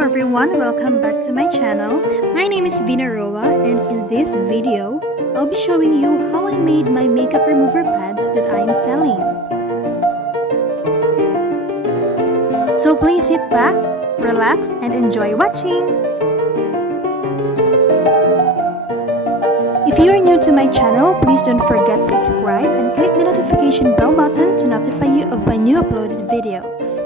everyone, welcome back to my channel. My name is Binaroa, and in this video, I'll be showing you how I made my makeup remover pads that I am selling. So please sit back, relax, and enjoy watching! If you are new to my channel, please don't forget to subscribe and click the notification bell button to notify you of my new uploaded videos.